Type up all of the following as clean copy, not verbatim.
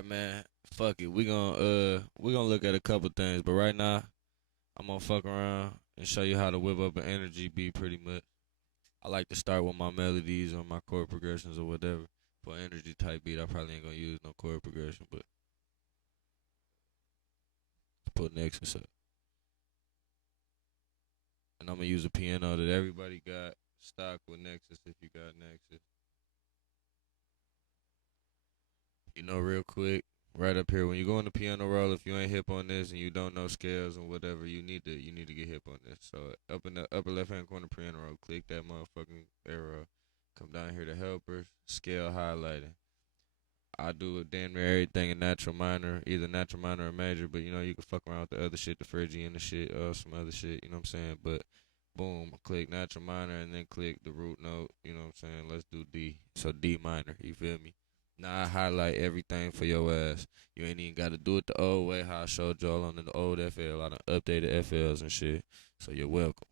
right, man. Fuck it. We gonna look at a couple things, but right now I'm gonna fuck around and show you how to whip up an energy beat pretty much. I like to start with my melodies or my chord progressions or whatever. For an energy type beat, I probably ain't gonna use no chord progression, but put Nexus up. And I'm gonna use a piano that everybody got stock with Nexus if you got Nexus. Real quick, right up here when you go in the piano roll, if you ain't hip on this and you don't know scales and whatever, you need to get hip on this. So up in the upper left hand corner piano roll, click that motherfucking arrow. Come down here to helpers, scale highlighting. I do damn near everything in natural minor, either natural minor or major, but you can fuck around with the other shit, the Phrygian and shit, some other shit, you know what I'm saying? But boom, click natural minor and then click the root note, you know what I'm saying? Let's do D. So D minor, you feel me? Now I highlight everything for your ass. You ain't even gotta do it the old way how I showed y'all on the old FL. I done updated FLs and shit. So you're welcome.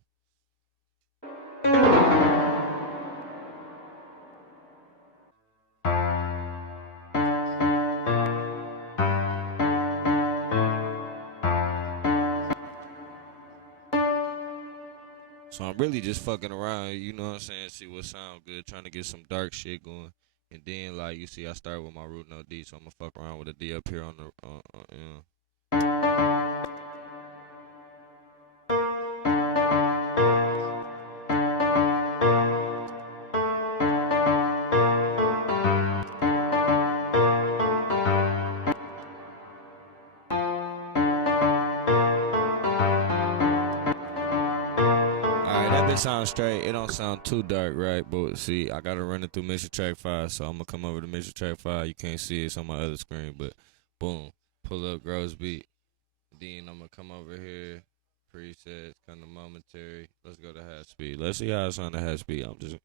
So I'm really just fucking around, you know what I'm saying? See what sound good, trying to get some dark shit going. And then, like, you see, I start with my root note D, so I'm gonna fuck around with a D up here on the, Alright, that bitch sounds straight. It don't sound too dark, right? But see, I gotta run it through Mission Track 5, so I'm gonna come over to Mission Track 5. You can't see it, it's on my other screen, but boom, pull up gross beat. Then I'm gonna come over here, presets, kind of momentary. Let's go to high speed. Let's see how it sounds at high speed. I'm just.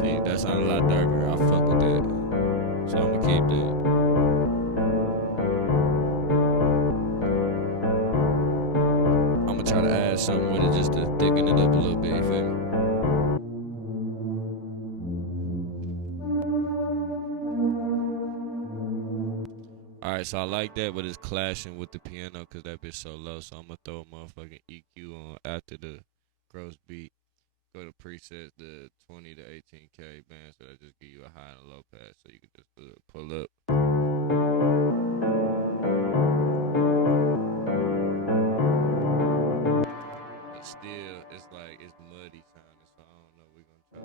See, that sounds a lot darker. I fuck with that. So I'm gonna keep that. I'm gonna try to add something with it just to thicken it up a little bit, you feel me? Alright, so I like that, but it's clashing with the piano because that bitch so low. So I'm gonna throw a motherfucking EQ on after the gross beat. Go to presets, the 20 to 18K band, so that just give you a high and a low pass, so you can just pull up. But still, it's like it's muddy sounding, so I don't know. We're gonna try.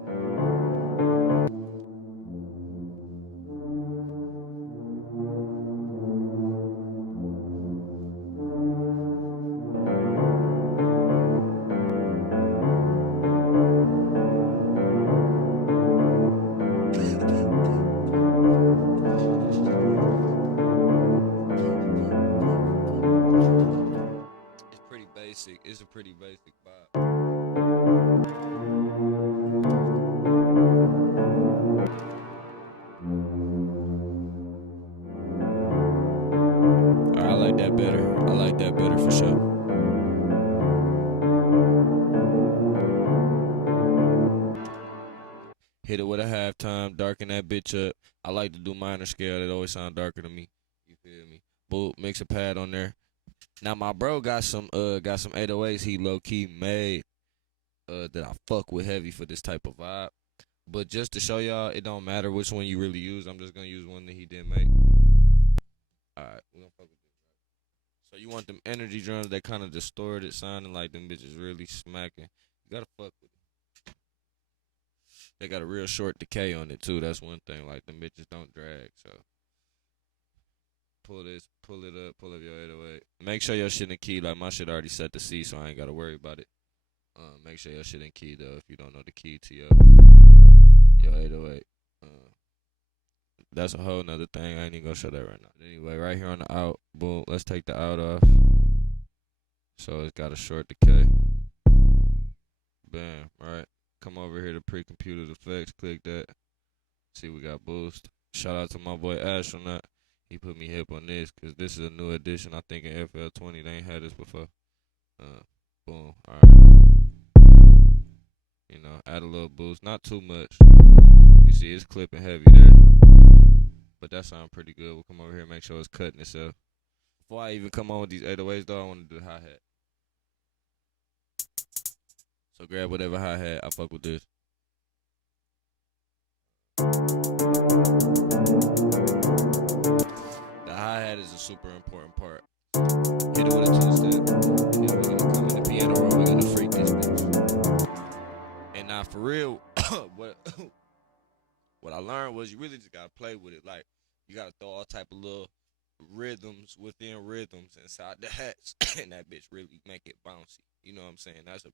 It's pretty basic. It's a pretty basic vibe. I like that better. I like that better for sure. Hit it with a halftime, darken that bitch up. I like to do minor scale. It always sound darker to me. You feel me? Boom, mix a pad on there. Now my bro got some 808s he low key made that I fuck with heavy for this type of vibe. But just to show y'all, it don't matter which one you really use. I'm just gonna use one that he didn't make. Alright, we gonna fuck with this. So you want them energy drums that kind of distorted, sounding like them bitches really smacking. You gotta fuck with it. They got a real short decay on it too. That's one thing. Like them bitches don't drag. So pull it up, pull up your 808. Make sure your shit in key. Like my shit already set to C, so I ain't gotta worry about it. Make sure your shit in key though. If you don't know the key to your 808. That's a whole nother thing. I ain't even gonna show that right now. Anyway, right here on the out, boom. Let's take the out off. So it's got a short decay. Bam. Right. Come over here to pre-computed effects. Click that. See, we got boost. Shout out to my boy Astronaut. He put me hip on this because this is a new addition. I think in FL20 they ain't had this before. Boom. Alright. You know, add a little boost, not too much. You see, it's clipping heavy there, but that sounds pretty good. We'll come over here and make sure it's cutting itself. Before I even come on with these 808s, though, I want to do the hi hat. So grab whatever hi hat. I fuck with this. The hi hat is a super important part. Hit it with a two-step, and then we're gonna come in the piano roll. We're gonna freak this bitch. And now, for real, what what I learned was you really just gotta play with it. Like you gotta throw all type of little rhythms within rhythms inside the hats, and that bitch really make it bouncy. You know what I'm saying? That's a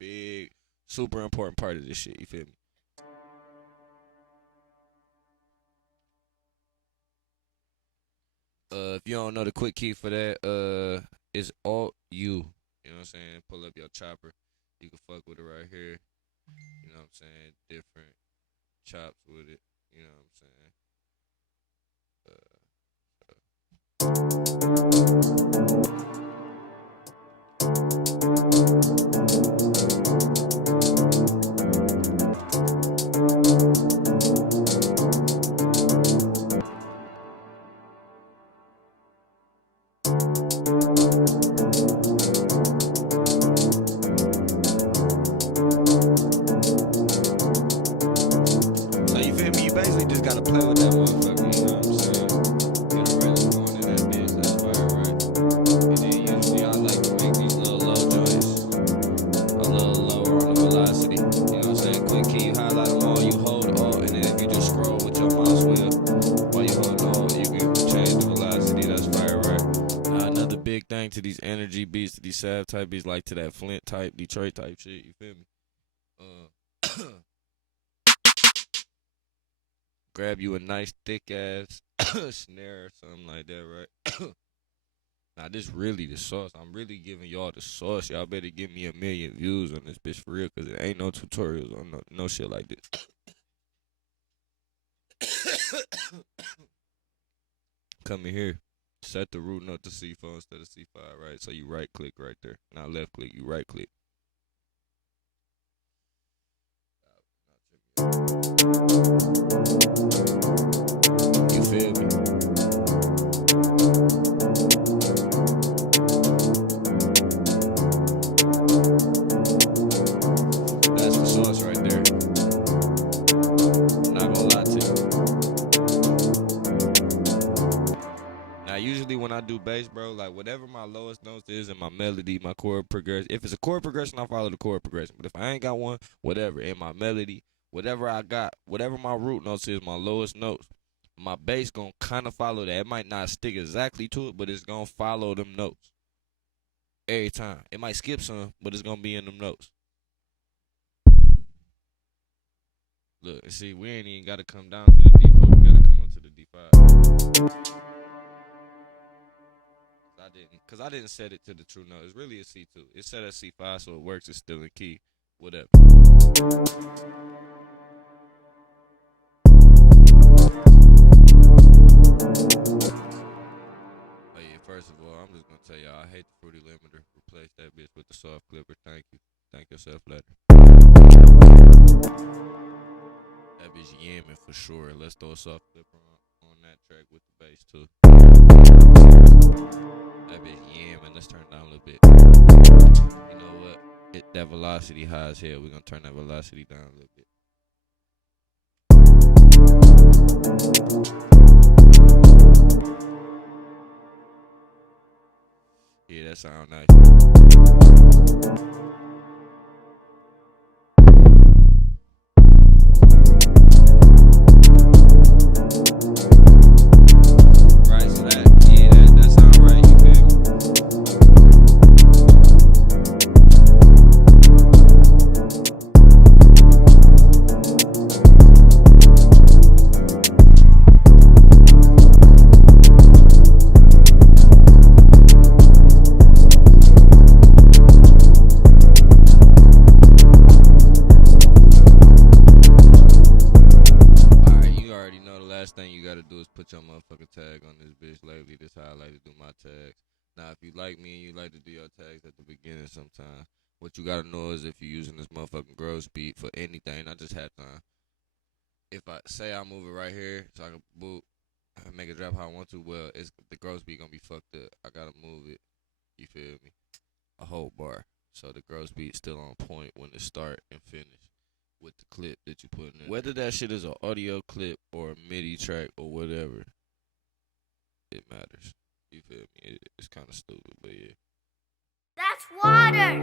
big, super important part of this shit. You feel me? If you don't know the quick key for that, it's Alt U. You know what I'm saying? Pull up your chopper. You can fuck with it right here. You know what I'm saying? Different chops with it. You know what I'm saying? So you feel me? You basically just gotta play with that motherfucker. You know what I'm saying? Get a rhythm going in that bitch. That's fire, right? And then usually I like to make these little low joints a little lower on the velocity. You know what I'm saying? Quick key, you highlight them all, you hold alt, and then if you just scroll with your mouse wheel while you hold alt, you can change the velocity. That's fire, right? Another big thing to these energy beats, to these salve type beats, like to that Flint type, Detroit type shit. You feel me? Grab you a nice thick ass snare or something like that, right? Now this really the sauce. I'm really giving y'all the sauce. Y'all better give me 1,000,000 views on this bitch for real, cause it ain't no tutorials on no shit like this. Come in here. Set the root note to C4 instead of C5, right? So you right click right there. Not left click, you right click. You feel me? That's the sauce right there. I'm not gonna lie to you. Now, usually when I do bass, bro, like whatever my lowest notes is in my melody, my chord progression. If it's a chord progression, I follow the chord progression. But if I ain't got one, whatever, in my melody, whatever I got, whatever my root notes is, my lowest notes, my bass gonna kind of follow that. It might not stick exactly to it, but it's gonna follow them notes every time. It might skip some, but it's gonna be in them notes. Look, see, we ain't even gotta come down to the D4. We gotta come up to the D5. Cause I didn't set it to the true note. It's really a C2. It's set at C5, so it works. It's still in key. Whatever. Oh yeah, first of all, I'm just gonna tell y'all I hate the fruity limiter. Replace that bitch with the soft clipper. Thank you. Thank yourself later. That bitch yamming for sure. Let's throw a soft clipper on that track with the bass too. That bitch yamming. Let's turn it down a little bit. You know what? That velocity high as hell. We're gonna turn that velocity down a little bit. Yeah, that sound nice. Right, so that sound right. You feel me? Thing you gotta do is put your motherfucking tag on this bitch. Lately, this how I like to do my tags. Now, if you like me and you like to do your tags at the beginning sometimes, What you gotta know is if you're using this motherfucking growth speed for anything, not just half time. If I say I move it right here, so I can boot, make it drop how I want to, well, it's the growth speed gonna be fucked up. I gotta move it. You feel me? A whole bar, so the growth speed still on point when it start and finish with the clip that you put in. Whether that shit is an audio clip or a MIDI track or whatever, it matters. You feel me? It's kind of stupid, but yeah. That's water.